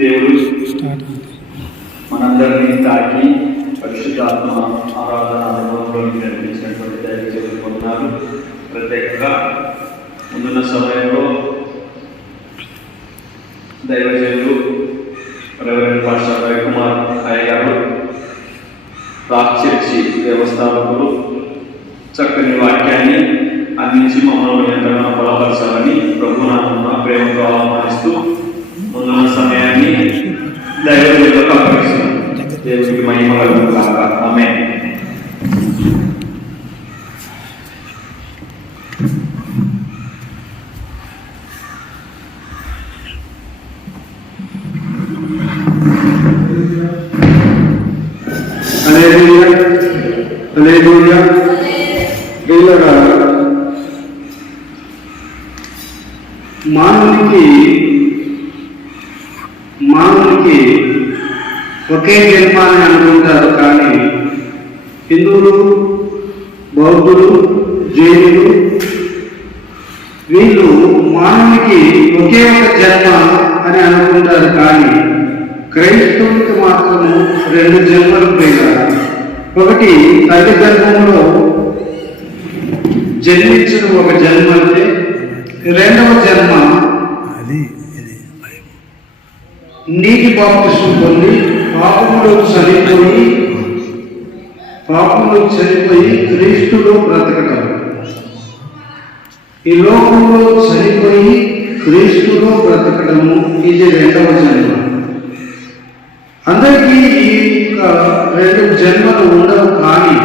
దేవుడు మనందరినీ తాకి పరిశుద్ధాత్మ ఆరాధన అనుభవంలోకి నడిపించినటువంటి దైవజనులు పొందినారు. ప్రత్యేకంగా ముందున్న సమయంలో దైవజనులు రెవరెండ్ పాస్టర్ రవికుమార్ అయ్య గారు, రాక్ చర్చి వ్యవస్థాపకులు చక్కని వాక్యాన్ని అందించి మమ్మల్ని ఎంతగానో బలపరచాలని ప్రభునామమున ప్రేమతో ఆహ్వానిస్తూ ముందున్న సమయాన్ని దైవజనులకు అప్పగిస్తున్నాం. దేవునికి మహిమ కలుగును గాక. ఆమేన్. హల్లెలూయా, హల్లెలూయా. ప్రియులారా, మానవునికి ఒకే జన్మ అని అనుకుంటారు. కానీ హిందువులు, బౌద్ధులు, జైనులు వీళ్ళు మానవునికి ఒకే ఒక జన్మ అని అనుకుంటారు. కానీ క్రైస్తవునికి మాత్రము 2 జన్మలు ప్రియులారా. ఒకటి తల్లి గర్భంలో జన్మించిన ఒక జన్మ అంటే, రెండవ జన్మ నీటి బాప్తిసం పొంది పాపంలో చనిపోయి క్రీస్తులో బ్రతకటం. ఈ లోకంలో చనిపోయి క్రీస్తులో బ్రతకడము ఇది రెండవ జన్మ. అందరికీ ఈ 2 జన్మలు ఉండవు. కానీ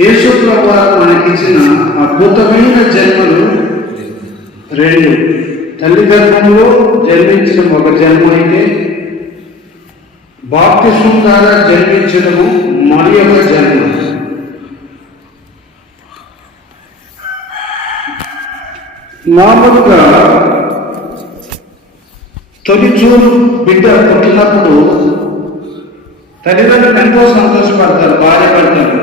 యేసు ప్రభువు మనకిచ్చిన అద్భుతమైన జన్మలు 2. తల్లి గర్భంలో జన్మించిన ఒక జన్మ అయితే, బాప్తిసం ద్వారా జన్మించడము మరి ఒక జన్మ. మామూలుగా తొలిచూరు బిడ్డ పుట్టినప్పుడు తల్లిదండ్రులు ఎంతో సంతోషపడతారు, బాధపడతారు.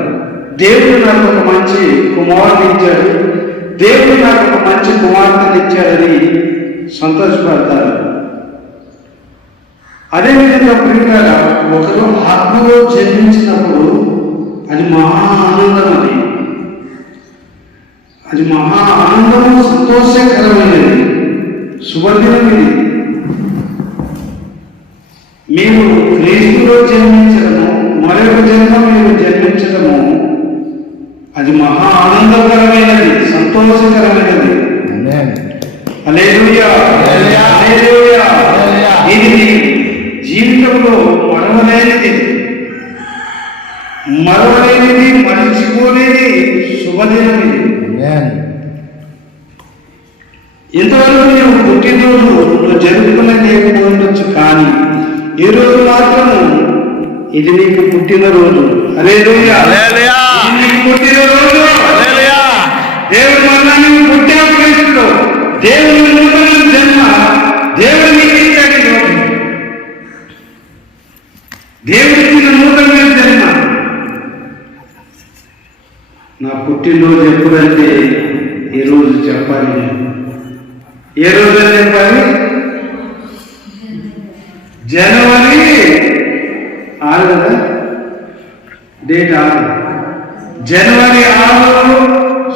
దేవుడు నాకు ఒక మంచి కుమారుని ఇచ్చాడు, దేవుడు నాకు ఒక మంచి కుమార్తెను ఇచ్చాడని సంతోషపడతారు. అదేవిధంగా ప్రియులారా, ఒకరు ఆత్మలో జన్మించినప్పుడు అది మహా ఆనందం. అది మహా ఆనందము, సంతోషకరమైనది, శుభదినం. ఇది మీరు క్రీస్తులో జన్మించడము, మరొక జన్మ మీరు జన్మించడము అది మహా ఆనందకరమైనది, సంతోషకరమైనది. హల్లెలూయా, హల్లెలూయా. ఇది జీవితంలో మరవలేనిది, మరచిపోలేని శుభదినం. ఇంతవరకు నేను పుట్టినరోజు జరుపుకున్నది ఉండొచ్చు, కానీ ఈ రోజు మాత్రము ఇది నీకు పుట్టినరోజు. హల్లెలూయా, నీకు పుట్టినరోజు. దేవుడు మరణాన్ని పుట్టిన క్రీస్తులో దేవుని నూతన జన్మ దేవుడు నీకు ఇచ్చాడు. ఈరోజు దేవుడు ఇచ్చిన నూతన జన్మ. నా పుట్టినరోజు ఎప్పుడంటే ఈరోజు చెప్పాలి. ఏ రోజు అని చెప్పాలి? జనవరి 6 కదా, డేట్ 6. జనవరి 6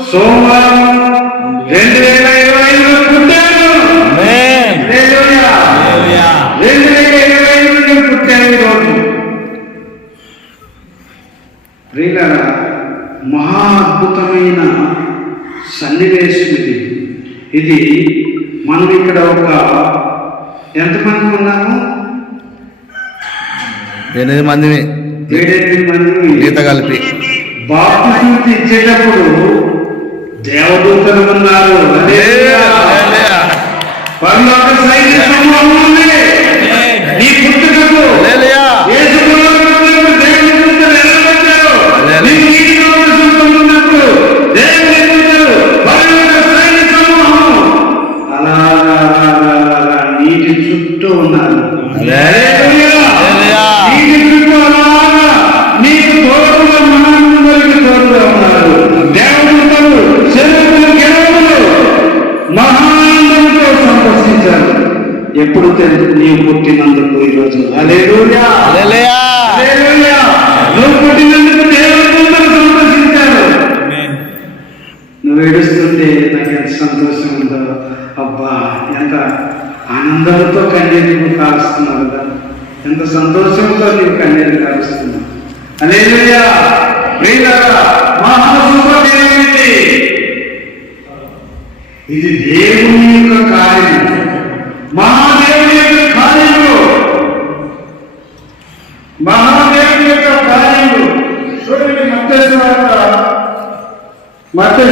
సోమవారం 2025 పుట్టాను. 2025 పుట్టాను ఈరోజు. ప్రియులారా, మహా అద్భుతమైన సన్నివేశం ఇది. ఇది మనం ఇక్కడ ఒక ఎంతమంది ఉన్నాము? 8 మందిని, 7 మంది ఈత కలిపి. బాప్తిసం ఇచ్చేటప్పుడు దేవదూతలు ఉన్నారు. పరలోక సైన్య సమూహం ఉంది. నీ పుట్టుకకు నీటి చుట్టూ ఉన్నారు. నీకు తోడుగా మనందరికి తోడుగా ఉన్నారు. దేవదూతలు శరీరములు మహానందంతో సంతోషించారు. ఎప్పుడు తెలుసు నీవు పుట్టినందుకు ఈరోజు. హల్లెలూయా, హల్లెలూయా, హల్లెలూయా. నువ్వు పుట్టినందుకు దేవుడు సంతోషించాడు. నువ్వు ఏడుస్తుంటే నాకు ఎంత సంతోషం ఉందో. అబ్బా, ఎంత ఆనందంతో కన్నీరు కారుస్తున్నావు కదా, ఎంత సంతోషంతో నీవు కన్నీరు కారుస్తున్నావు. హల్లెలూయా. ప్రియులారా, మహాశుభమేమిటి? ఇది దేవుని యొక్క కార్యం, మహాదేవుని యొక్క కార్యములు, మహాదేవుని యొక్క కార్యములు. చూడండి మత్తయి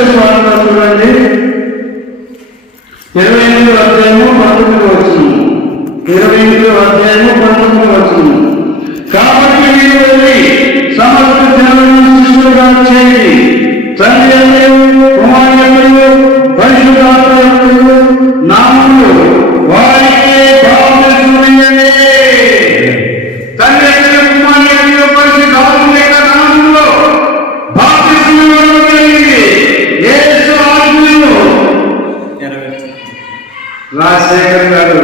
సువార్త చూడండి 28వ అధ్యాయము 19వ వచనం. 28వ అధ్యాయము 19వ వచనం. కాబట్టి మీరు వెళ్ళి సమస్త జనులను శిష్యులుగా చేయండి, తండ్రి మరియు కుమారుడు పరిశుద్ధాత్మ నామములో వారికి బాప్తిస్మమియ్యండి. తండ్రి మరియు కుమారుడు పరిశుద్ధాత్మ యొక్క నామములో బాప్తిస్మమియ్యండి. యేసు ఆజ్ఞను రాజశేఖర్ గారు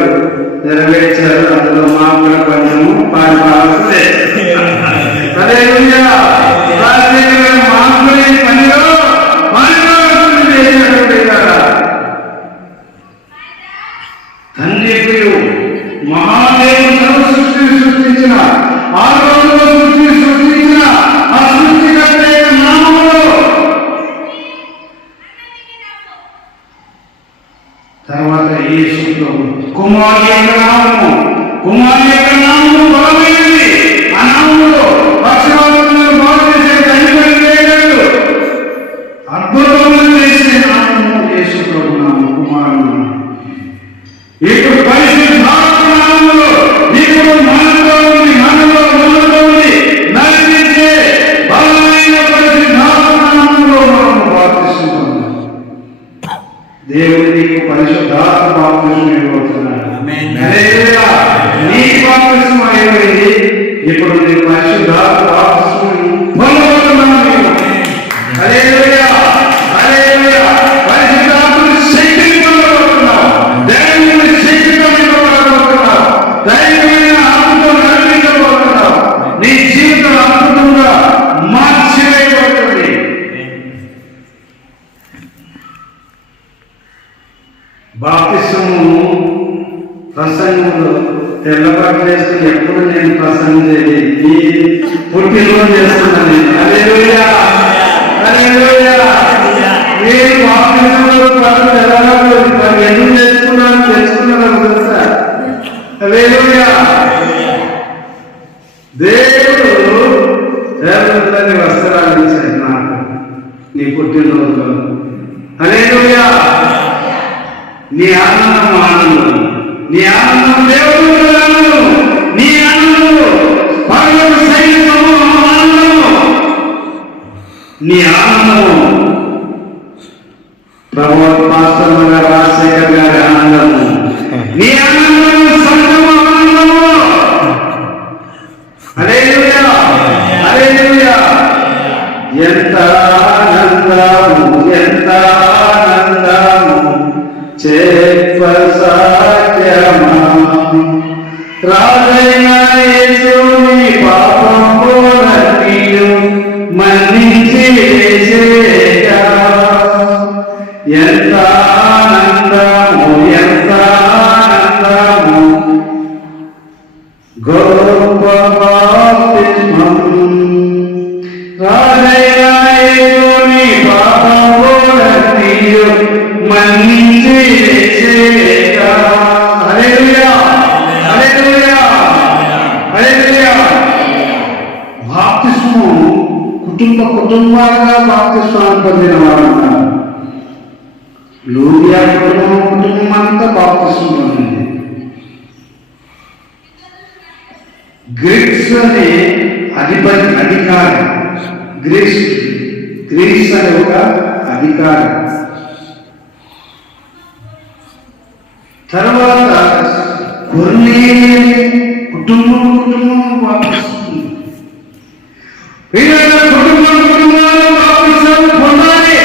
నెరవేర్చారు. అందులో మామూల పద్యము పాల్గొనాల్సిందే. హల్లెలూయా. రాజశేఖర్ గారు మామూలు పనిలో తండ్రి ప్రియుడు మహాదేవుడు సర్వ సృష్టిని సృష్టించిన, ఆ రోజులో సృష్టించిన ఆ సృష్టికర్త యొక్క నామములో తర్వాత యేసు ప్రభువు కుమారుని యొక్క నామము, కుమారుని యొక్క నామము బలమైనది. ఆ నామములో పక్షవాతములను బాగు చేసే ధన్యుడు లేడు. అద్భుతములను చేసే నామము యేసు ప్రభు నామము, కుమారుని నామము. ఇప్పుడు పరిశుద్ధాత్మ నామములో ఇప్పుడు మనలో ఉంది నడిపించే బలమైన పరిశుద్ధాత్మ నామములో మనము బాప్తిస్మం. దేవుడు నీకు పరిశుద్ధాత్మ బాప్తిస్మం ఇవ్వబోతున్నాడు. హల్లెలూయా. నీ బాప్తిస్మం అయిపోయింది, ఇప్పుడు నీకు పరిశుద్ధాత్మ బాప్తిస్మం పొందబోతున్నావు. హల్లెలూయా, హల్లెలూయా. పరిశుద్ధాత్మ శక్తిని పొందబోతున్నావు, దేవుని శక్తితో నింపబడబోతున్నావు, దైవమైన ఆత్మతో నడిపించబోతున్నావు. నీ జీవితం అద్భుతంగా మార్చివేయబోతుంది. బాప్తిస్మము ప్రసంగంలో తెల్లబట్టలు వేసుకుని ఎప్పుడు నేను ప్రసంగం చేయలేదు, ఈ పుట్టినరోజు చేస్తున్నాను. హల్లెలూయా, హల్లెలూయా. నేను బాప్తిస్మములో ప్రజలు తెల్లబట్టలు మరి ఎందుకు తెచ్చుకున్నాను తెలుసా? హల్లెలూయా. దేవుడు దేవతలని వస్త్రాలు ఇచ్చాడు నాకు నీ పుట్టినరోజులో. హల్లెలూయా. నీ ఆనందం ఆనందం, నీ ఆనందం దేవుడు ఆనందం, నీ ఆనందం పర్వత సైన్యము ఆనందము, నీ ఆనందము ప్రభు పాస్టర్ రాజశేఖర్ గారి ఆనందము, నీ ఆనందము సంఘము ఆనందము. హల్లెలూయా, హల్లెలూయా. ఎంత ఆనందము, ఎంత ఆనందము చెప్పసాధ్యమా. రాజైన యేసుని పాపములన్నీయు మన్నించి వేసేగా. ఎంత ఆనందము, ఎంత ఆనందము, గొప్ప బాప్తిస్మం. రాజైన యేసుని పాపములన్నీయు మన్నించి వేసేగా. హల్లెలూయా, హల్లెలూయా, హల్లెలూయా. బాప్తిస్మం కుటుంబాలుగా బాప్తిస్మాన్ని పొందిన వారు ఉన్నారు. లూదియా కుటుంబం అంతా బాప్తిస్మం పొందింది. గ్రీక్స్ అనే అధికారి, గ్రీస్ అనే ఒక అధికారి. తర్వాత కుటుంబం బాప్తిస్మం. కుటుంబాలు బాప్తిస్మం పొందాలి.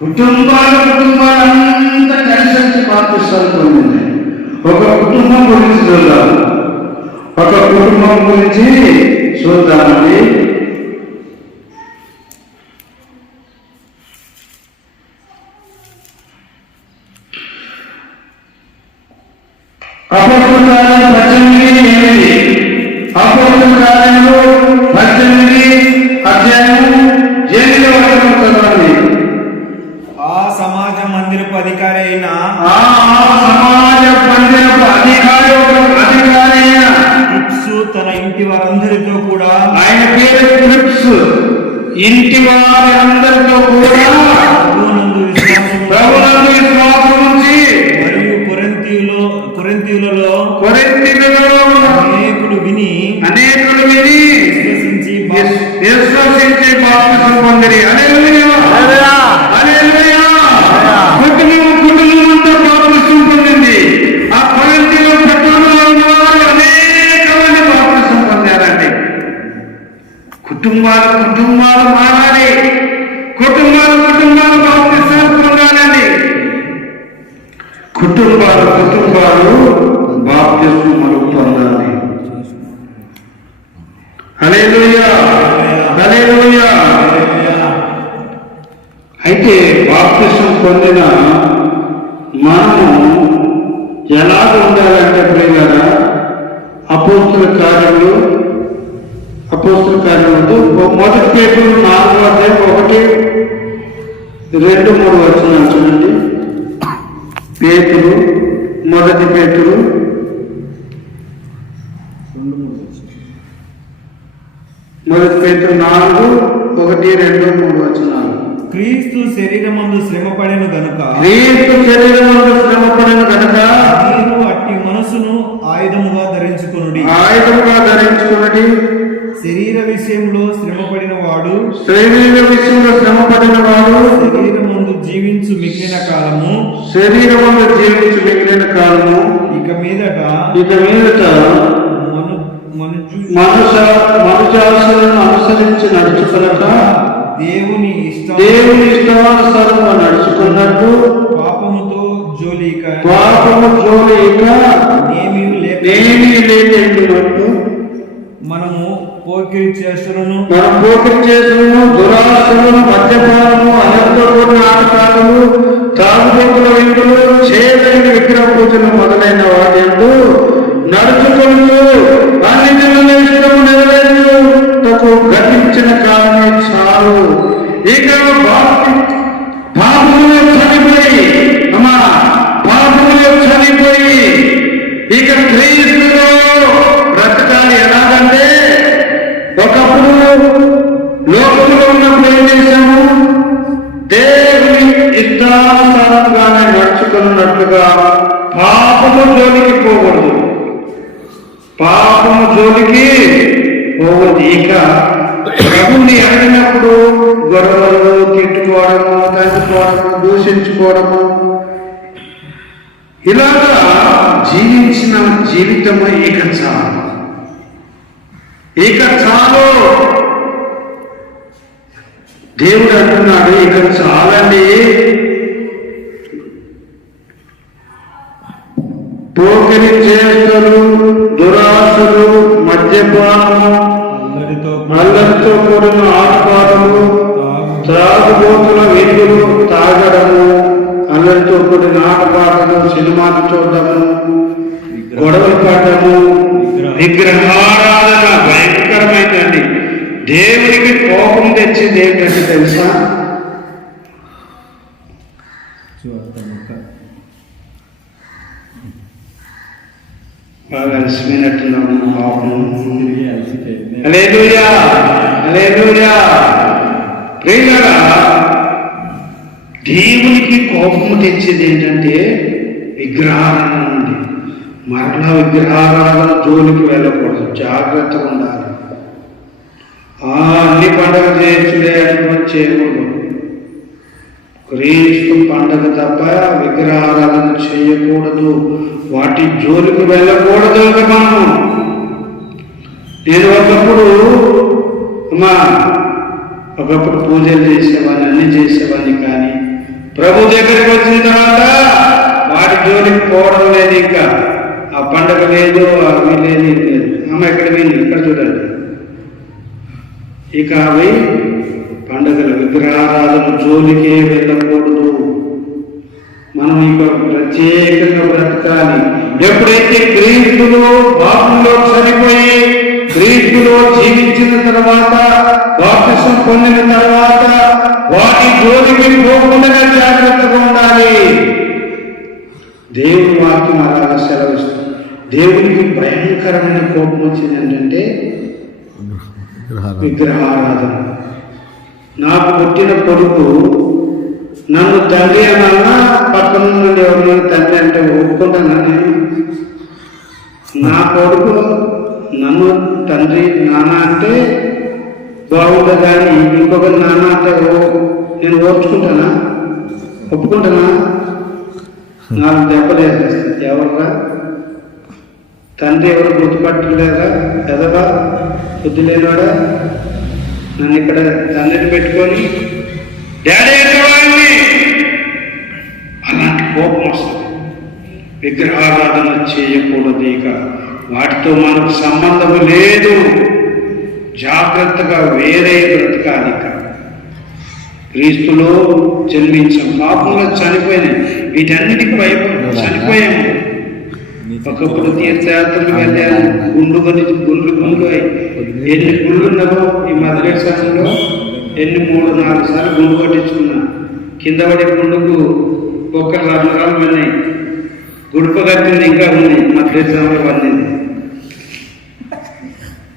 కుటుంబాలంతా కలిసి బాప్తిస్మాలు పొందింది. ఒక కుటుంబం గురించి చూద్దాం. ఒక కుటుంబం గురించి చూద్దామండి. అపోస్తలుల కార్యాలు 18:8. అపోస్తలుల కార్యాలు 18 అధ్యాయం 8వ వచనం చదవండి. ఆ సమాజ మందిరపు అధికారి అయిన సమాజ మందిరపు అధికారి అయిన క్రిప్సు తన ఇంటి వారందరితో కూడా, ఆయన పేరు క్రిప్స్, ఇంటి వారందరితో కూడా ప్రభువునందు విశ్వాసం ఉంచి మరియు కొరింథీయులలో అనేకులు విని విశ్వసించి బాప్తిసం పొందిరి. హల్లెలూయా, హల్లెలూయా. కుటుంబమంతా బాప్తిసం పొందింది. ఆ కొరింథీయుల పట్టణంలో ఉన్నవారు అనేక మంది బాప్తిసం పొందారండి. కుటుంబాలు మారాలి. కుటుంబాలు బాప్తిసం పొందాలండి. కుటుంబాలు బాప్తిస్మములు పొందాలి. హల్లెలూయా, హల్లెలూయా. అయితే బాప్తిసం పొందిన మనము ఎలాగ ఉండాలంటే ప్రియులారా, అపోస్తలుల కార్యాలు మొదటి పేతురు 4వ అధ్యాయం 1, 2, 3 వచనాలు చూడండి. మొదటి పేతురు 4, 1, 2, 3 వచనాలు. క్రీస్తు శరీరమందు శ్రమపడెను గనుక మీరు అట్టి మనసును ఆయుధముగా ధరించుకొనుడి. శరీర విషయంలో శ్రమపడిన వాడు శరీరమందు జీవించు మిగిలిన కాలము ఇక మీదట మనుషాలను అనుసరించి నడుచుకునక దేవుని ఇష్టానుసారంగా నడుచుకున్నట్టు పాపము జోలిక ఏమీ లేనట్టు మనము పోకిరి చేష్టలను దురాశలను, మద్యపానము, అనంతో కూడిన ఆటకాలను, తాగుబోతుల విందులు, చేయలేని విగ్రహ పూజలు మొదలైన వాటి యందు నడుచుకుంటూ అన్ని జనుల ఇష్టము నెరవేర్చుటకు గతించిన కాలమే చాలు. ఇక పాపములో చనిపోయి ఇక క్రీస్తులో బ్రతకాలి. ఎలాగంటే ఒకప్పుడు లోకంలో ఉన్నప్పుడు ఏం చేశాము? దేవుని ఇష్టానుసారంగానే నడుచుకున్నట్లుగా పాపము జోలికి పోకూడదు. ఇక ప్రభుని అడిగినప్పుడు గొడవలు, తిట్టుకోవడము, తంచుకోవడము, దూషించుకోవడము, ఇలాగా జీవించిన జీవితము ఇక చాలు. దేవుడు అంటున్నాడు, ఇక చాలండి. పోకిరి చేష్టలు, దురాశలు, మద్యపానము, అల్లరితో కూడిన ఆటపాటలు, త్రాగుబోతుల విందులు, తాగడము, అల్లరితో కూడిన ఆటపాటలు, సినిమాలు చూడటము, గొడవలు పడటము, విగ్రహారాధన భయంకరమైందండి. దేవునికి కోపం తెచ్చింది ఏంటంటే తెలుసా? బాగా అలసిపోయినట్టున్నాము. పాపం. హల్లెలూయా, హల్లెలూయా. ప్రియులారా, దేవునికి కోపం తెచ్చేది ఏంటంటే విగ్రహారాధన ఉంది. మరలా విగ్రహారాధన జోలికి వెళ్ళకూడదు, జాగ్రత్తగా ఉండాలి. అన్ని పండుగ చేయొచ్చులే అటువంటి చేయకూడదు. క్రీస్తు పండుగ తప్ప విగ్రహారాధన చేయకూడదు, వాటి జోలికి వెళ్ళకూడదు. మనము నేను ఒకప్పుడు పూజలు చేసేవాడిని, అన్ని చేసేవాడిని. కానీ ప్రభు దగ్గరికి వచ్చిన తర్వాత వాటి జోలికి పోవడం లేదు. ఇంకా ఆ పండగ లేదు, అవి లేదు, ఇది లేదు. అమ్మ ఎక్కడ పోయింది? ఇక్కడ చూడండి. ఇక అవి పండగల విగ్రహారాధన జోలికే వెళ్ళకూడదు. మనం ఇక ప్రత్యేకంగా బ్రతకాలి. ఎప్పుడైతే క్రీస్తులో పాపంలో చనిపోయి క్రీస్తులో జీవించిన తర్వాత, బాప్తిసం పొందిన తర్వాత వాటి జోలికి పోకుండా జాగ్రత్తగా ఉండాలి. దేవుని వాక్యం అలాగా సెలవిస్తుంది. దేవునికి భయంకరమైన కోపం వచ్చింది ఏంటంటే విగ్రహారాధన. నాకు పుట్టిన కొడుకు నన్ను తండ్రి అన్నా పక్కన నుండి ఎవరైనా తండ్రి అంటే ఒప్పుకుంటాను. నేను నా కొడుకు నన్ను తండ్రి నాన్న అంటే బాగుంటుంది, కానీ ఇంకొకరి నాన్న అంటే నేను ఓర్చుకుంటానా? ఒప్పుకుంటానా? 4 దెబ్బలు వేసేస్తాను. ఎవర్రా తండ్రి? ఎవరు గుర్తుపట్టలేదా? ఎదవా బుద్ధి లేనివాడా? నన్ను ఇక్కడ తండ్రిని పెట్టుకొని డాడీ ఎక్కవాడిని అలాంటి కోపం వస్తుంది. విగ్రహారాధన చేయకూడదు. ఇక వాటితో మనకు సంబంధం లేదు. జాగ్రత్తగా వేరే బ్రతకాలి. ఇక క్రీస్తులో జన్మించాం, పాపంలో చనిపోయినాయి, వీటన్నిటికి భయపడి చనిపోయాము. ఒకప్పుడు తీర్థయాత్రలు వెళ్ళాను, గుండు అయి ఎన్ని గుళ్ళు ఉన్నావో ఈ మధ్యదేశంలో ఎన్ని 3-4 సార్లు గుండు కొట్టించుకున్నా. కింద పడే గుండుకు ఒక్కరు 2 రాళ్ళు విన్నాయి. గుడుపు కట్టింది ఇంకా ఉంది మధ్యదేశంలో పడింది.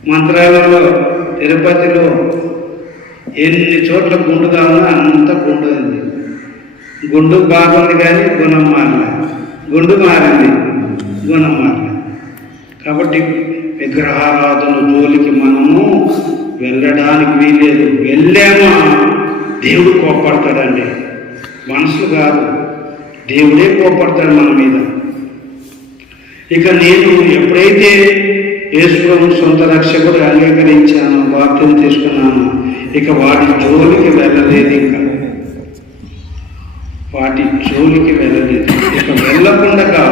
మంత్రాలయంలో, తిరుపతిలో ఎన్ని చోట్ల గుండు కావాలన్నా అంత గుండు అయింది. గుండు బాగుంది కానీ గుణం మారలే, గుండు మారింది, గుణం మారలే. కాబట్టి విగ్రహారాధన జోలికి మనము వెళ్ళడానికి వీలేదు. వెళ్ళామా దేవుడు కోపడతాడండి, మనసులు కాదు, దేవుడే కోపడతాడు మన మీద. ఇక నేను ఎప్పుడైతే యేసుప్రభువుని సొంత రక్షకుడు అంగీకరించాను, బాప్తిసం తీసుకున్నాను, ఇక వాటి జోలికి వెళ్ళలేదు. ఇంకా వాటి జోలికి వెళ్ళలేదు. ఇక వెళ్ళకుండా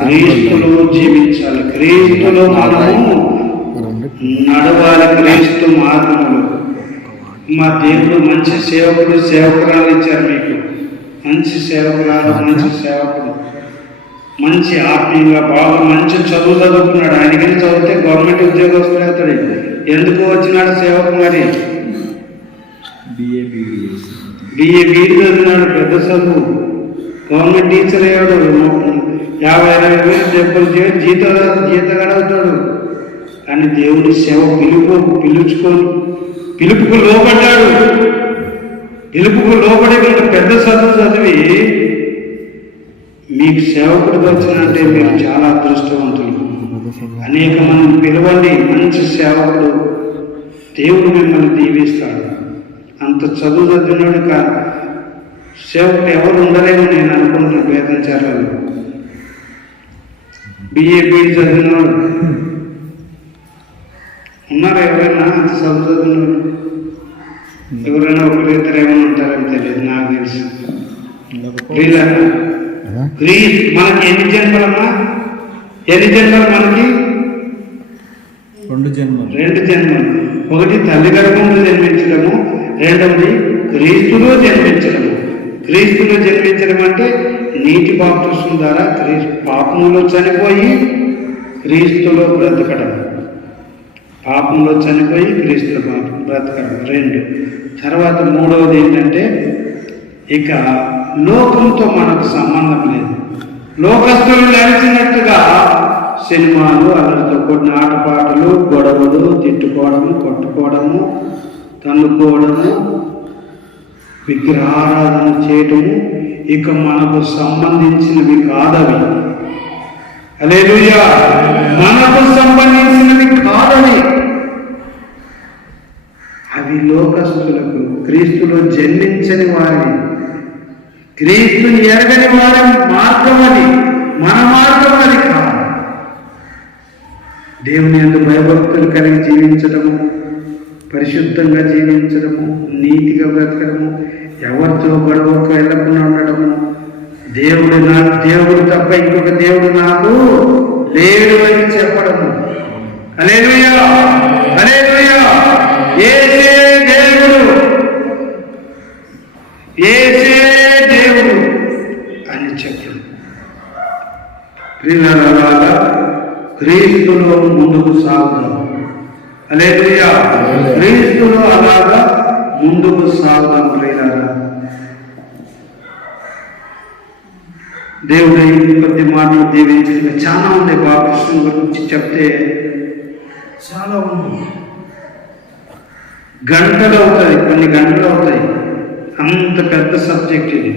క్రీస్తులో జీవించాలి. క్రీస్తులో మనము నడవాలి. క్రీస్తు మార్గంలో. మా దేవుడు మంచి సేవకురాలు ఇచ్చారు మీకు. మంచి సేవకురాలు, మంచి సేవకుడు, మంచి ఆత్మీయంగా బాగా మంచి చదువుకున్నాడు. ఆయనకని చదివితే గవర్నమెంట్ ఉద్యోగస్తులు అవుతాడు. ఎందుకు వచ్చినాడు సేవకు? మరి బిఏ బీఈడి చదివినాడు, పెద్ద చదువు, గవర్నమెంట్ టీచర్ అయ్యాడు. 50-60 వేలు డబ్బులు జీతగాడు అవుతాడు. కానీ దేవుడి సేవ పిలుపుకు లోపడ్డాడు. పిలుపుకు లోపడి పెద్ద చదువు చదివి మీకు సేవకుడికి వచ్చినంటే మీరు చాలా అదృష్టవంతులు. అనేక మంది పిలవండి, మంచి సేవకుడు, దేవుడు మిమ్మల్ని దీవిస్తాడు. అంత చదువు చదివినాడు కాదు సేవకుడు ఎవరు ఉండలేము నేను అనుకుంటున్నాను. వేదంచారాలు బిఏ బీఈడి చదివినాడు ఉన్నారు. ఎవరైనా అంత చదువు చదివినాడు? ఎవరైనా 1-2 ఏమైనా ఉంటారని తెలియదు, నాకు తెలుసు. మనకి ఎన్ని జన్మలమ్మా? ఎన్ని జన్మలు మనకి? 2 జన్మలు. 2 జన్మలు. ఒకటి తల్లి గర్భంలో జన్మించడము, రెండవది క్రీస్తులో జన్మించడము. క్రీస్తులో జన్మించడం అంటే నీటి బాప్తిసం ద్వారా పాపంలో చనిపోయి క్రీస్తులో బ్రతకడం. పాపంలో చనిపోయి క్రీస్తులో బ్రతకడం 2. తర్వాత 3వది ఏంటంటే ఇక లోకంతో మనకు సంబంధం లేదు. లోకస్తులు నడిచినట్టుగా సినిమాలు, అల్లరితో కూడిన ఆటపాటలు, గొడవలు, తిట్టుకోవడము, కొట్టుకోవడము, తన్నుకోవడము, విగ్రహారాధన చేయటము ఇక మనకు సంబంధించినవి కాదవి. హల్లెలూయా! మనకు సంబంధించినవి కాదవి. అవి లోకస్తులకు, క్రీస్తులో జన్మించని వారిని, క్రీస్తుని ఎరగని వారి మార్గం అది. మన మార్గం అది కాదు. దేవుని యందు భయభక్తులు కలిగి జీవించడము, పరిశుద్ధంగా జీవించడము, నీతిగా బ్రతకడము, ఎవరితో గొడవకు వెళ్ళకుండా ఉండడము, దేవుడు తప్ప ఇంకొక దేవుడు నాకు లేడు అని చెప్పడము. హల్లెలూయా, హల్లెలూయా. యేసే దేవుడు, యేసే దేవుడు అని చెప్పడం. ప్రియులారా, క్రీస్తులో ముందుకు సాగుదాం. హల్లెలూయా, క్రీస్తులో అలాగా ముందుకు సాగుదాం. ప్రియులారా, దేవుడు కొద్ది మాటలు దీవించి చాలా ఉంది. బాప్తిస్మం గురించి చెప్తే చాలా ఉంది. గంటలు అవుతాయి, కొన్ని గంటలు అవుతాయి. అంత పెద్ద సబ్జెక్ట్ ఇది.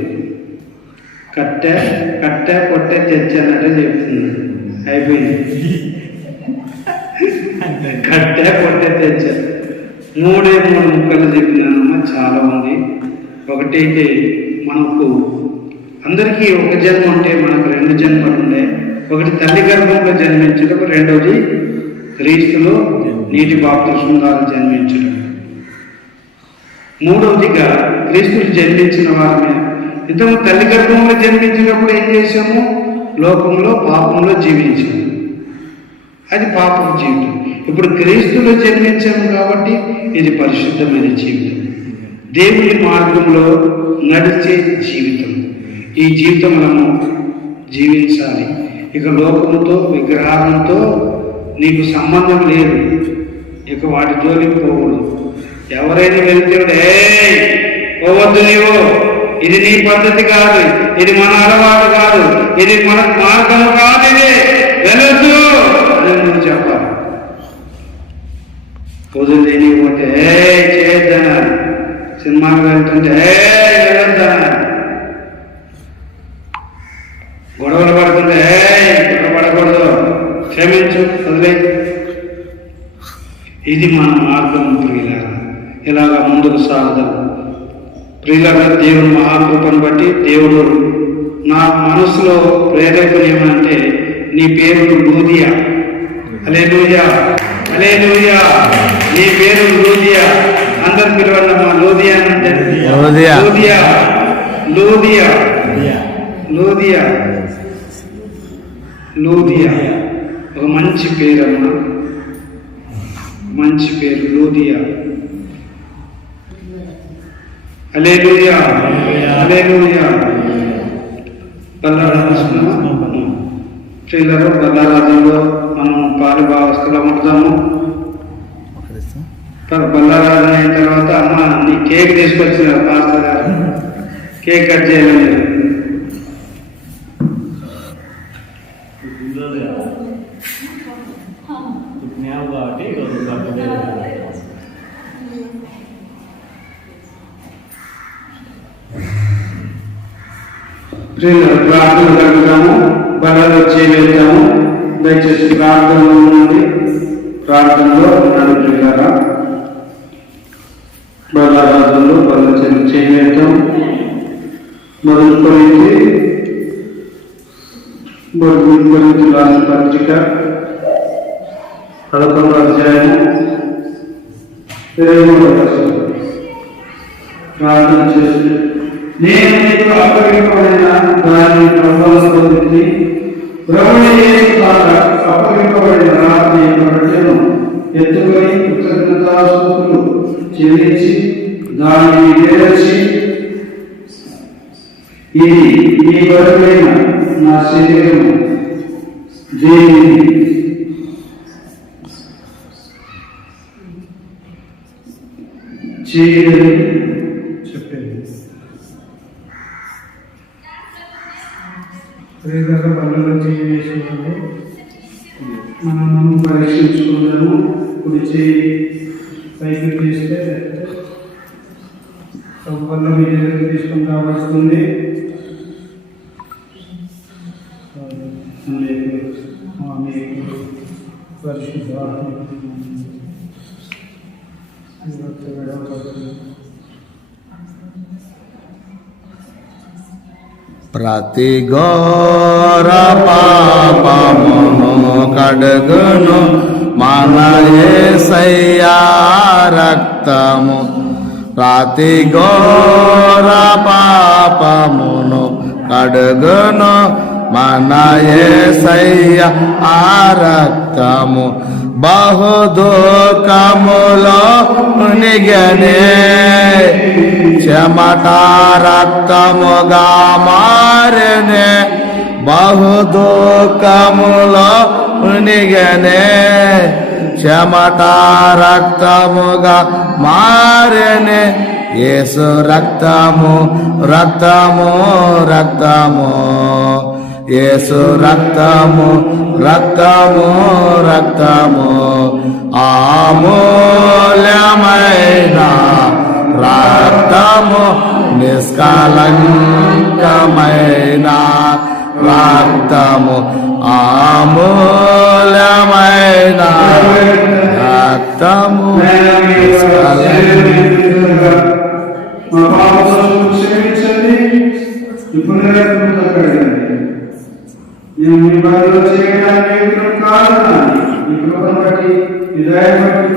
కట్టె కొట్టే తెచ్చానంటే చెప్తుంది. అయిపోయింది. కట్టె కొట్టే తెచ్చా. మూడు ముక్కలు చెప్పినానమ్మా. చాలా ఉంది. ఒకటైతే మనకు అందరికీ ఒక జన్మ ఉంటే మనకు 2 జన్మలు ఉండే. ఒకటి తల్లి గర్భంలో జన్మించడం, రెండవది క్రీస్తులో నీటి బాప్తిస్మం ద్వారా జన్మించడం, మూడవదిగా క్రీస్తులు జన్మించిన వారిని. ఇంతకు తల్లి గర్భంలో జన్మించినప్పుడు ఏం చేశాము? లోకంలో పాపంలో జీవించాము. అది పాపం జీవితం. ఇప్పుడు క్రీస్తులో జన్మించాము కాబట్టి ఇది పరిశుద్ధమైన జీవితం, దేవుని మార్గంలో నడిచే జీవితం. ఈ జీవితం మనము జీవించాలి. ఇక లోకముతో విగ్రహాలతో నీకు సంబంధం లేదు. ఇక వాటి జోలికి పోకూడదు. ఎవరైనా వెళ్తే పోవద్దు, నీవు ఇది నీ పద్ధతి కాదు, ఇది మన అలవాటు కాదు, ఇది మన మార్గం కాదు, ఇది వెళ్ళొద్దు అని నువ్వు చెప్పాలి. పొద్దులు తెలియకపోతే చేయొద్దన్నారు. సినిమాకి వెళ్తుంటే వెళ్ళొద్దన్నారు. గొడవలు పడుతుంటే గొడవ పడకూడదు, క్షమించు, వదిలే. ఇది మన మార్గం. ప్రియులారా, ఇలాగా ముందుకు సాగుదాం. ప్రియులారా, దేవుని మహాకృపను బట్టి దేవుడు నా మనసులో ప్రేరేపణ ఏమంటే, నీ పేరు లూదియా. హల్లెలూయా, హల్లెలూయా. నీ పేరు లూదియా. అందరు పిలవన్నమ్మా. లూదియా అంటే లూదియా, లూదియా, లూదియా, లూదియా. ఒక మంచి పేరు అమ్మా, మంచి పేరు లూదియా. హల్లెలూయా, హల్లెలూయా. బల్లారాజులో స్త్రీలలో బల్లారాజులో మనం పారిభావస్థలో ఉంటాము. బల్లారాజు అయిన తర్వాత అమ్మ నీ కేక్ తీసుకొచ్చినారు పాస్టర్ గారు. కేక్ కట్ చేయలేదు. ప్రార్థన కలుగుతాము, బలలో చేయగలుగుతాము. దయచేసి ప్రార్థనలో ఉండండి. ప్రార్థనలో ఉన్నాడు ప్రియులారా. బలారాధనలో బల చేయగలుగుతాం. మొదలుకొని రాసిన పత్రిక 11వ అధ్యాయం 23వ వచనం. ప్రార్థన చేసి, నేను నీకు అప్పగింపబడిన దానిని ప్రభువును పొందింది. ప్రభువు యేసు ద్వారా అప్పగింపబడిన రాత్రి రొట్టెను ఎత్తుకొని కృతజ్ఞతాస్తుతులు చెల్లించి దానిని వేరచి, ఇది మీ కొరకైన నా శరీరము, దీనిని చేయని చెప్పండి. పనులు చేయవేసుకున్నాము. మనం పరీక్షించుకున్నాము. కుడి చేయి పైకి తీస్తే పళ్ళ మీద తీసుకుంటా వస్తుంది. ప్రతి ఘోర పాపమును కడుగును మన యేసయ్యా రక్తము. ప్రతి ఘోర పాపమును కడుగును మన యేసయ్య ఆ రక్తము బహు దుఃఖములో మునిగనే చెమట రక్తముగా మారనే బహు దుఃఖములో మునిగనే చెమట రక్తముగా మారనే యేసు రక్తము రక్తము రక్తము యేసు రక్తము రక్తము రక్తము అమూల్యమైన రక్తము నిష్కలంకమైన రక్తము అమూల్యమైన రక్తము మా పాపములను క్షమించండి ఇప్పుడు నేను మీ బదులు చేయడానికి విగ్రహం కాదు ఈ కృపను బట్టి ఈ దయ బట్టి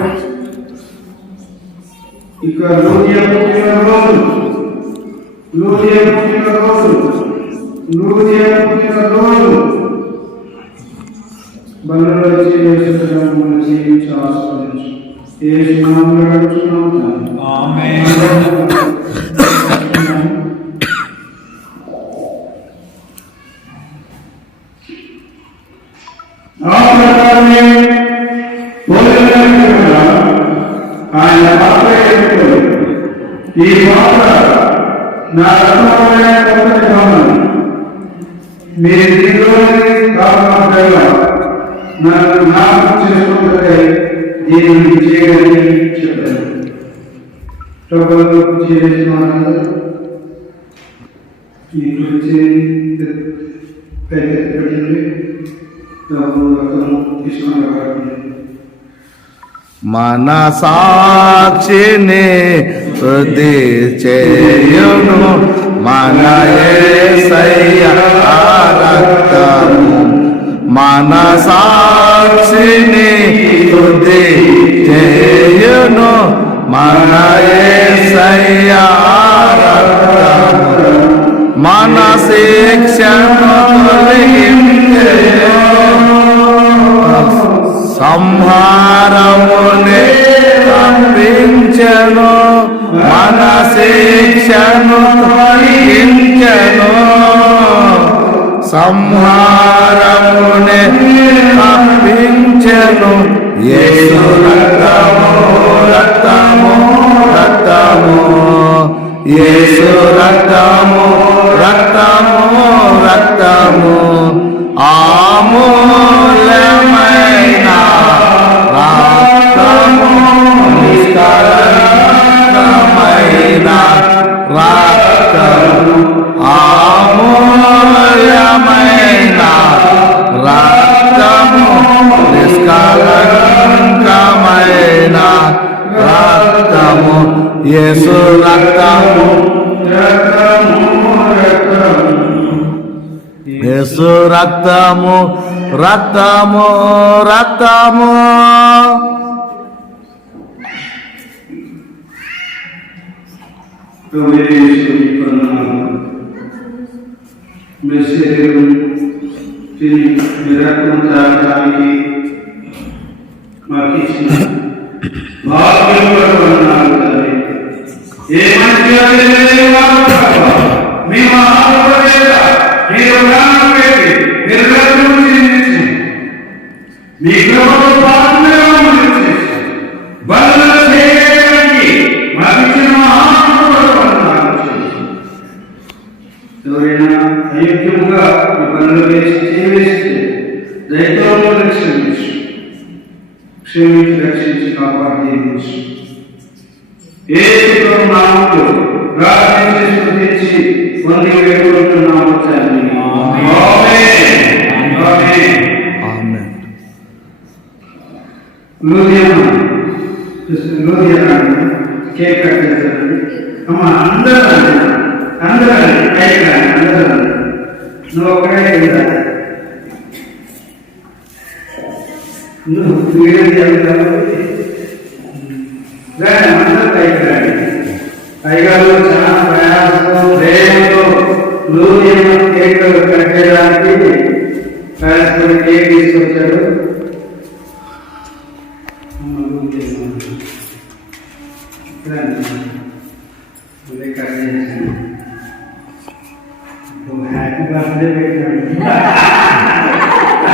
ఇక లూదియా పుట్టిన రోజు బలలో మనం జీవించి ఆస్వాదించు ఏ నామములో అడుగుతున్నాము ఆమేన్. ఆయన పాత్ర ఈ పాత్ర నా రక్తమైన మీరు దీనిలోని కారణంగా నన్ను జ్ఞాపకం చేసుకుంటే దీనిని చేయగలిగి చెప్పారు. ప్రభుత్వ చేసిన ఈ గురించి పెట్టింది మన సాక్షిని శుద్ధి చేయును మన యేసయ్య రక్తము మన సాక్షిని శుద్ధి చేయును మన యేసయ్య రక్తము మన శిక్షను తొలగించెను సంహారమునే తప్పించెను మన శిక్షను తొలగించెను సంహారమునే తప్పించెను యేసు రక్తము రక్తము రక్తము యేసు రక్తము రక్తము రక్తము అమూల్యమైన రక్తము నిష్కలంకమైన రక్తము అమూల్యమైన రక్తము నిష్కలంకమైన రక్తము యేసు రక్తము యేసు రక్తము రక్తము రక్తము మీ శరీరం రక్తం తాగడానికి మాకు ఇచ్చిన భాగ్యం ఏ మంచిగా మీ మీ కృపతో బల చేయడానికి ఎవరైనా అయోగ్యముగా మీ పనులు వేసి చేస్తే దయతో క్షమించి రక్షించి కాపాడి ఏ నామంలో ప్రార్థించి స్తుతించి వంది వేడుకుంటున్నాము తండ్రి. ఆమేన్. ఆమేన్. ఆమేన్. లూదియానా కేక్ కట్ చేస్తారండి. అమ్మ అందరూ కేక్ అందరూ నువ్వు ఒక్కడే కదా నువ్వు అందరూ కేక్ రండి. అయ్యగారు చాలా ప్రయాసంతో ప్రేమతో లూదియానా తీసుకొచ్చాడు. హ్యాపీ బర్త్డే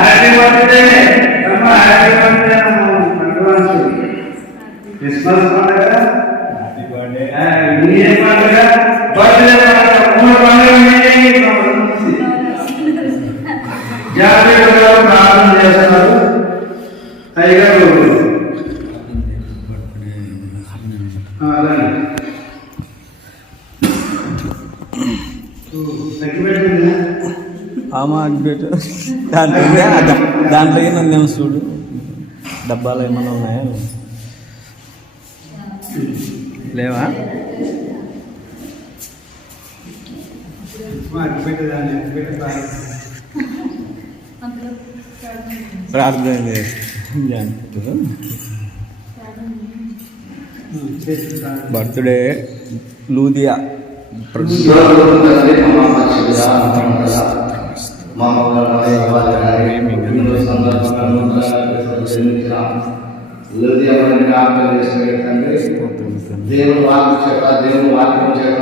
హ్యాపీ బర్త్డే అమ్మా, హ్యాపీ బర్త్డే అడ్వాన్స్. క్రిస్మస్ పండుగ, న్యూ ఇయర్ పండుగ, బర్త్డే పండుగ, 3 పండుగ జాగ్రత్తగా ప్రార్థన చేస్తున్నారు. అయ్యగారు అలాగే తగ్గిపెట్టిందా? దాంట్లో ఏమన్నా చూడు, డబ్బాలు ఏమన్నా ఉన్నాయా లేవా? పెట్టేదాన్ని ప్రార్థన బర్త్డే లూదియా దేవుని వాక్యం చేత, దేవుని వాక్యం చేత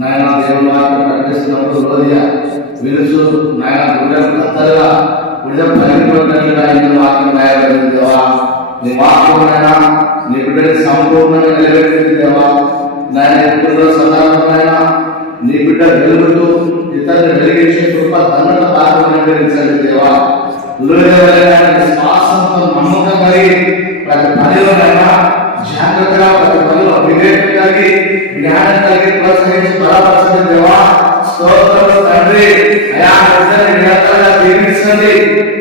నాయన దేవుని వాక్యం ప్రకటిస్తున్నప్పుడు లోదియా విలుసు నాయన గుడ్డకు కత్తలుగా గుడ్డకు కలిగినట్లుగా ఈ వాక్యం రాయబడింది. దేవా నీ వాక్యం నాయన నీ బిడ్డని సంపూర్ణంగా నిలబెట్టింది. దేవా నాయన ఇప్పుడు సందర్భమైన నీ బిడ్డ వెలుగుతూ ఇతరుని వెలిగించే కృప దండత దాఖలు నిర్వహించండి. దేవా శ్వాసంతో నమ్మకం కలిగి ప్రతి పనిలోనైనా జాగ్రత్తగా, ప్రతి పనిలో వివేకం కలిగి, జ్ఞానం కలిగి ప్రోత్సహించి బలపరచండి. దేవా స్తోత్రం తండ్రి. అయా నిరంతరంగా దీవించండి.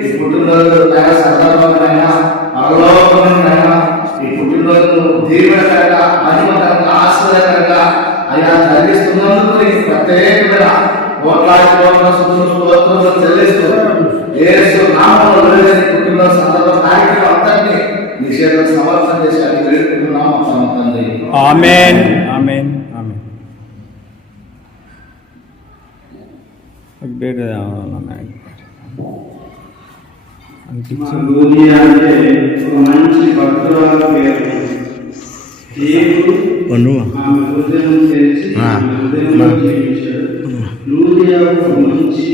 ఈ పుట్టినరోజు సందర్భంగా అవలోకనైనా ఈ పుట్టినరోజు దీవెనకరంగా, మహిమకరంగా, ఆశ్చర్యకరంగా అయా జరిగిస్తున్నందుకు నీకు ప్రత్యేకమైన కోట్లాది కోట్ల స్తోత్రములు చెల్లిస్తూ యేసు నామములో పుట్టినరోజు సందర్భ కార్యక్రమం అంతటినీ నీ చేతులకు సమర్పణ చేసి అది వేడుకుంటున్నాము తండ్రి. ఆమేన్ ఆమేన్ ఆమేన్. లూదియా అంటే ఒక మంచి భక్తురాలు పేరు. దేవుడు ఆమె హృదయం తెరిచి ఆమె హృదయంలో జీవించాడు. లూదియా ఒక మంచి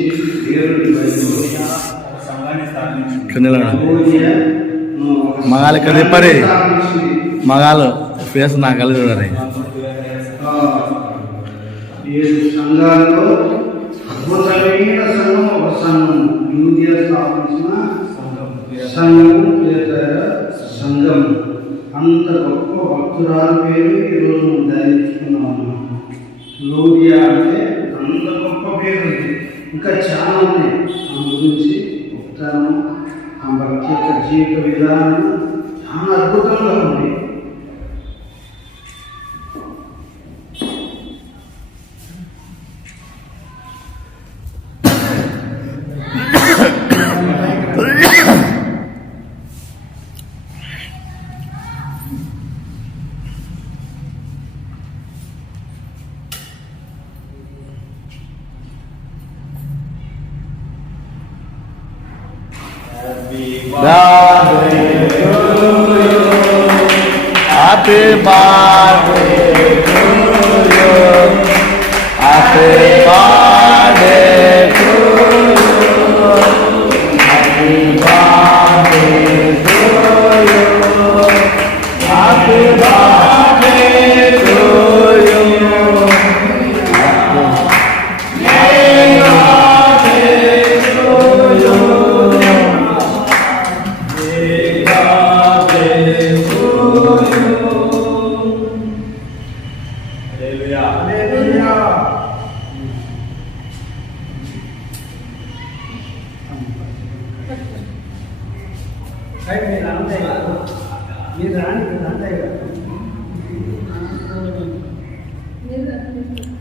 దేవుడి మగాలు ఇక్కడ చెప్పరే, మగాలు ఫేస్ నా కళ్ళు చూడరే. 7 సంఘాల్లో అద్భుతమైన సంఘం ఒక సంఘం, లూదియా స్థాపించిన సంఘం సంఘం. అంత గొప్ప భక్తురాలు పేరు ఈరోజు ధరించుకున్నాము. లూదియా అంటే అంత గొప్ప పేరు. ఇంకా చాలా ఉన్నాయి ఆమె గురించి చెప్తాను. ఆ భక్తి యొక్క జీవిత విధానం చాలా అద్భుతంగా ఉంది. Happy birthday to you. Happy birthday to you. Happy birthday to you. Happy birthday to you.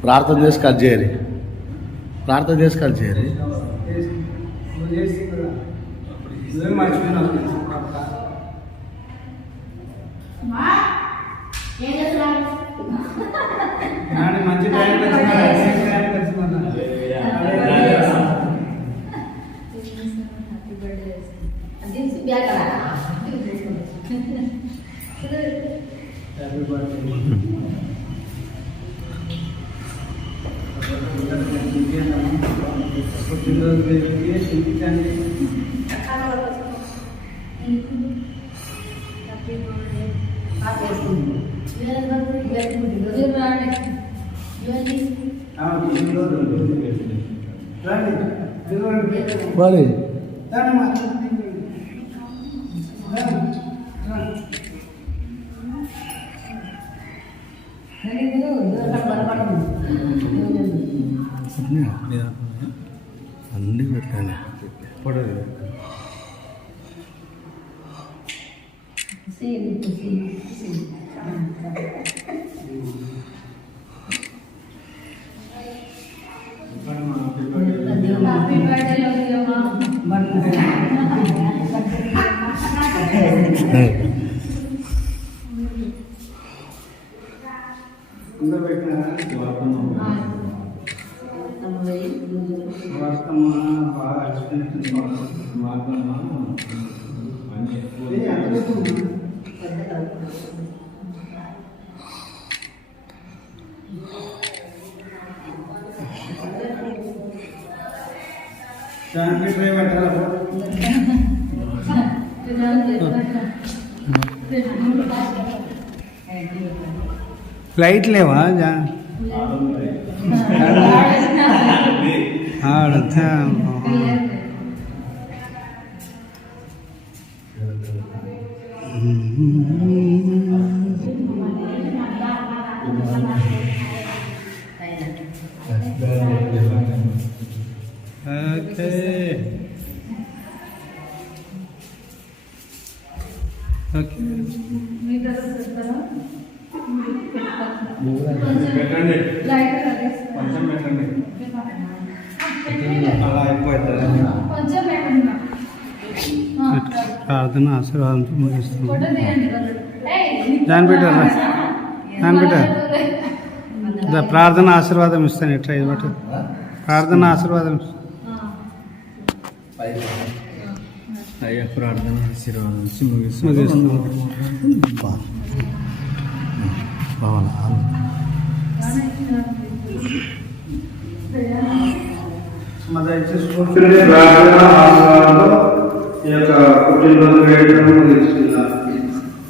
ప్రార్థన చేసి కట్ చేయరు, ప్రార్థన చేసి కట్ చేయరు. మంచి టైం మరి అన్నీ పెట్టాను లైట్ లేవా ఆడతా ఓకే ఓకే పెట్టండి, కొంచెం పెట్టండి, అలా అయిపోతుంది. ప్రార్థన ఆశీర్వాదంతో ముగిస్తాం. దాని పెట్టారా దాని పెట్టారు ప్రార్థన ఆశీర్వాదం ఇస్తాను. ఎట్లా ఇది బట్టి ప్రార్థన ఆశీర్వాదం అయ్యా ప్రార్థన ఆశీర్వాదం ముగిస్తాం. ప్రార్థన ఆశీర్వాదంతో ఈ యొక్క పుట్టినరోజు వేడుకను ముగిస్తున్నాం.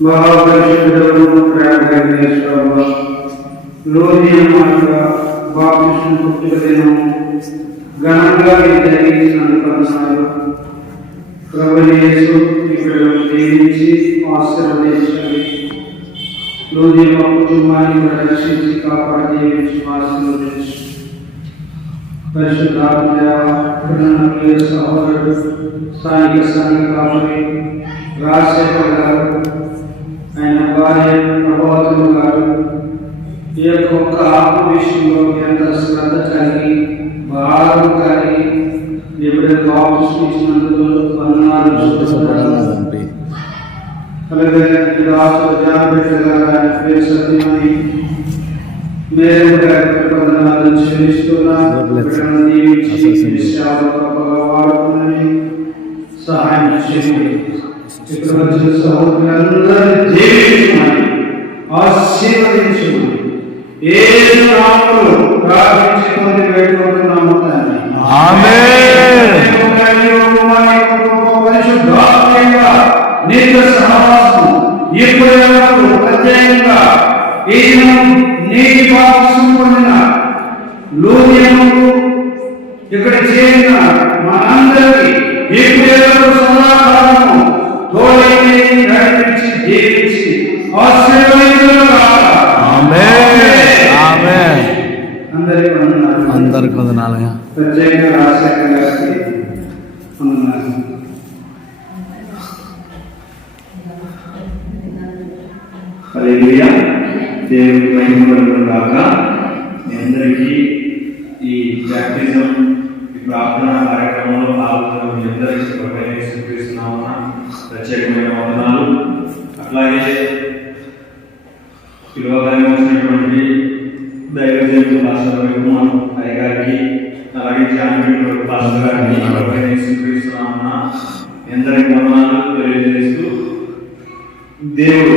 మహాపరిశుద్ధుడు ప్రేమేశ్వర లోహియమాత బాప్తిస్మ పుట్టిన దినం ఘనంగా జరిగించినందుకు కొనసాగు ప్రభువు యేసు ఇక్కడ దీవించి ఆశీర్వదించండి. లోహియమ కుటుంబాన్ని రక్షించి కాపాడి దీవించి ఆశీర్వదించు. పరిశుద్ధాత్మ సహోదరుడు స్థానిక సంఘ కాపరి రాజశేఖర్ గారు, ఆయన భార్య ప్రభావతులు గారు ఈ యొక్క ఒక్క ఆత్మ విషయంలో ఎంత శ్రద్ధ కలిగి భారం కలిగి ఎప్పుడైతే బాప్తిస్మ ఇచ్చినందుకు వందనాలు. అలాగే సత్యమని మేము వందనాలు చెల్లిస్తున్నాను. సహాయం చేయండి. ఇక్కడ వచ్చిన సహోదరులందరూ జీవించమని ఆశీర్వదించమని యేసు నామములో ప్రార్థించుకొని వేడుకుంటున్నాము తండ్రి. ఆమేన్. పరిశుద్ధాత్మ నిత్య సహవాసం ఇప్పుడు ప్రత్యేకంగా ఈ నీటి బాప్తిస్మం పొందిన లోహియముకు ఇక్కడ చేరిన మనందరికీ ఇప్పుడు సదాకాలము తోడైతే నడిపించి జీవించి అందరికి వందనాలయ్యా. ప్రత్యేకంగా రాజశేఖర్ గారికి వందనాలు. హల్లెలూయా. దేవునికి మహిమ కలుగును గాక. మీ అందరికీ ఈ బ్యాప్టిజం ఈ ప్రార్థన కార్యక్రమంలో పాల్గొన్న మీ అందరికీ స్వీకరిస్తున్నామన్న ప్రత్యేకమైన వందనాలు. అట్లాగే పిలువగానే వచ్చినటువంటి దైవజనులు పాస్టర్ రవికుమార్ అయ్య గారికి, అలాగే జాన్వీ పాస్టర్ గారికి స్వీకరిస్తున్నామన్న. మీ అందరికీ అందరికి వందనాలు తెలియజేస్తూ దేవుడు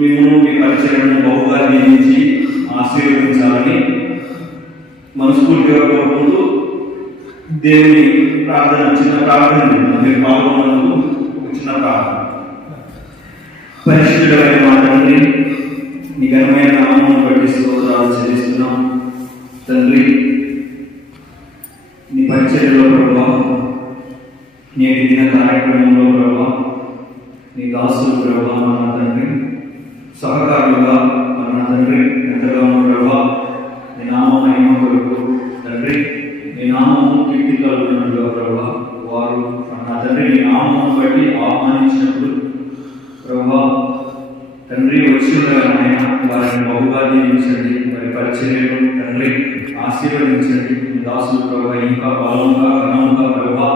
మేము మీ పరిచయను బహుగా దీవించి ఆశీర్వదించాలని మనస్ఫూర్తిగా కోరుకుంటూ దేవుని ప్రార్థన చిన్న ప్రార్థన మీరు పాల్గొన్నందుకు ఒక చిన్న ప్రార్థన. పరిశుద్ధుడైన మా తండ్రి, నీ ఘనమైన నామమును బట్టి స్తోత్రాలు చెల్లిస్తున్నాం తండ్రి. నీ పరిచర్యలో ప్రభావ, నేటి దిన కార్యక్రమంలో ప్రభావ, నీ దాసులు ప్రభావ నా తండ్రి, సహకారులుగా నా తండ్రి ఎంతగానో ప్రభావ నీ నామం మహిమ కొరకు తండ్రి, నీ నామము కీర్తి కలుగుతున్నట్లుగా ప్రభావ వారు నా తండ్రి నీ నామమును బట్టి ఆహ్వానించినప్పుడు ప్రభావ తండ్రి వచ్చి ఉండగానే వారిని బహుగా దీవించండి. వారి పరిచర్యలు తండ్రి ఆశీర్వదించండి. దాసులు ప్రభావ ఇంకా బలంగా ఘనంగా ప్రభావ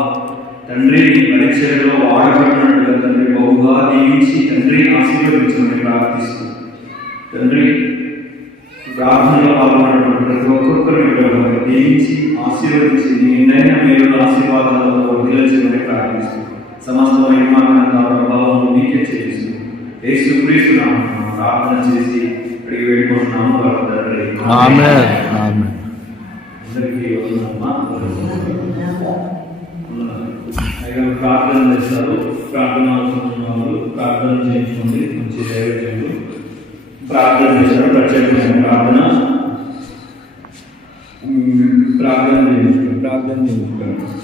తండ్రి పరిచర్యలో వాడబడినట్టుగా తండ్రి బహుగా దీవించి తండ్రి ఆశీర్వదించమని ప్రార్థిస్తూ తండ్రి ప్రార్థనలో పాల్గొన్నటువంటి ప్రతి ఒక్కొక్కరిని ప్రభావ దీవించి ఆశీర్వదించి నిన్నైనా మీరు ఆశీర్వాదాలతో వర్ధిల్చమని ప్రార్థిస్తూ సమస్త మహిమానంద ప్రభావం మీకే చేస్తూ యేసుక్రీస్తు నామమున ప్రార్థన చేసి అడిగి వేడుకుంటున్నాము తండ్రి. ఆమేన్. ఆమేన్. అందరికీ ప్రార్థన చేస్తారు. ప్రార్థన అవసరం వాళ్ళు ప్రార్థన చేయించుకోండి. మంచి దైవజనులు ప్రార్థన చేస్తారు. ప్రత్యేకమైన ప్రార్థన చేయించుకోండి. ప్రార్థన చేయించుకోండి.